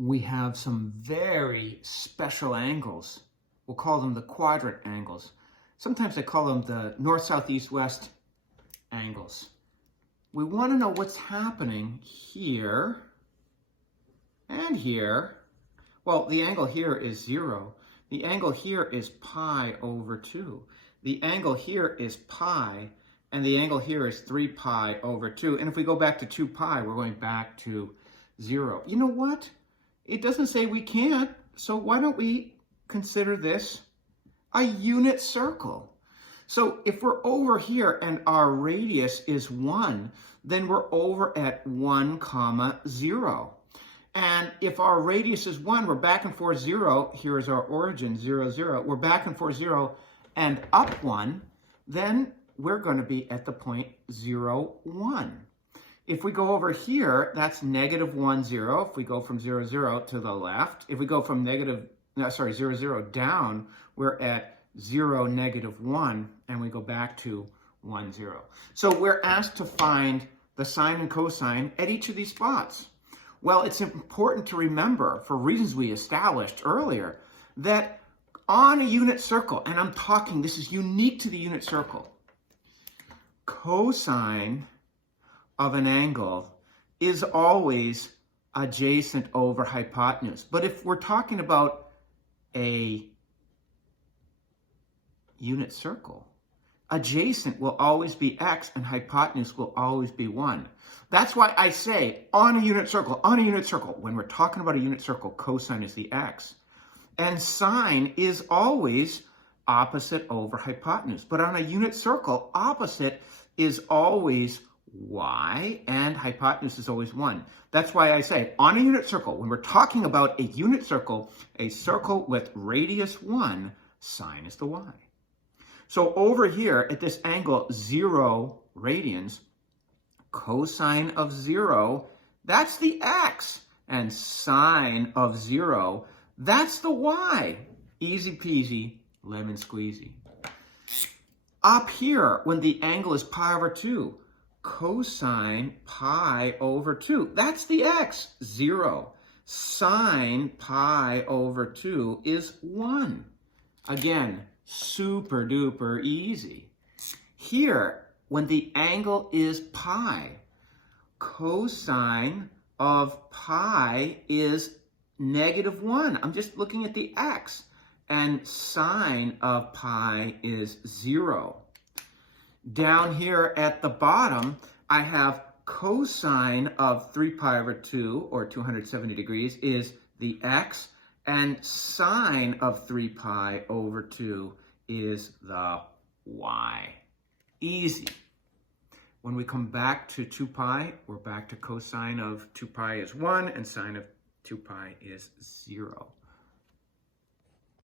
we have some very special angles. We'll call them the quadrant angles. Sometimes I call them the north, south, east, west angles. We want to know what's happening here and here. Well, the angle here is 0. The angle here is pi over 2. The angle here is pi, and the angle here is 3 pi over 2. And if we go back to 2 pi, we're going back to 0. You know what? It doesn't say we can't, so why don't we consider this a unit circle? So if we're over here and our radius is 1, then we're over at 1, 0. And if our radius is 1, we're back and forth 0. Here is our origin, 0, 0. We're back and forth 0 and up 1. Then we're going to be at the point 0, 1. If we go over here, that's negative 1, 0. If we go from 0, 0 to the left, if we go from 0, 0 down, we're at 0, negative 1, and we go back to 1, 0. So we're asked to find the sine and cosine at each of these spots. Well, it's important to remember, for reasons we established earlier, that on a unit circle, and I'm talking, this is unique to the unit circle, cosine of an angle is always adjacent over hypotenuse. But if we're talking about a unit circle, adjacent will always be x and hypotenuse will always be 1. That's why I say on a unit circle, when we're talking about a unit circle, cosine is the x. And sine is always opposite over hypotenuse. But on a unit circle, opposite is always y and hypotenuse is always 1. That's why I say on a unit circle, when we're talking about a unit circle, a circle with radius 1, sine is the y. So over here at this angle 0 radians, cosine of 0, that's the x. And sine of 0, that's the y. Easy peasy, lemon squeezy. Up here, when the angle is pi over 2, cosine pi over 2, that's the x, 0. Sine pi over 2 is 1. Again, super duper easy. Here, when the angle is pi, cosine of pi is negative 1. I'm just looking at the x. And sine of pi is 0. Down here at the bottom, I have cosine of 3 pi over 2, or 270 degrees, is the x. And sine of 3 pi over 2 is the y. Easy. When we come back to 2 pi, we're back to cosine of 2 pi is 1 and sine of 2 pi is 0.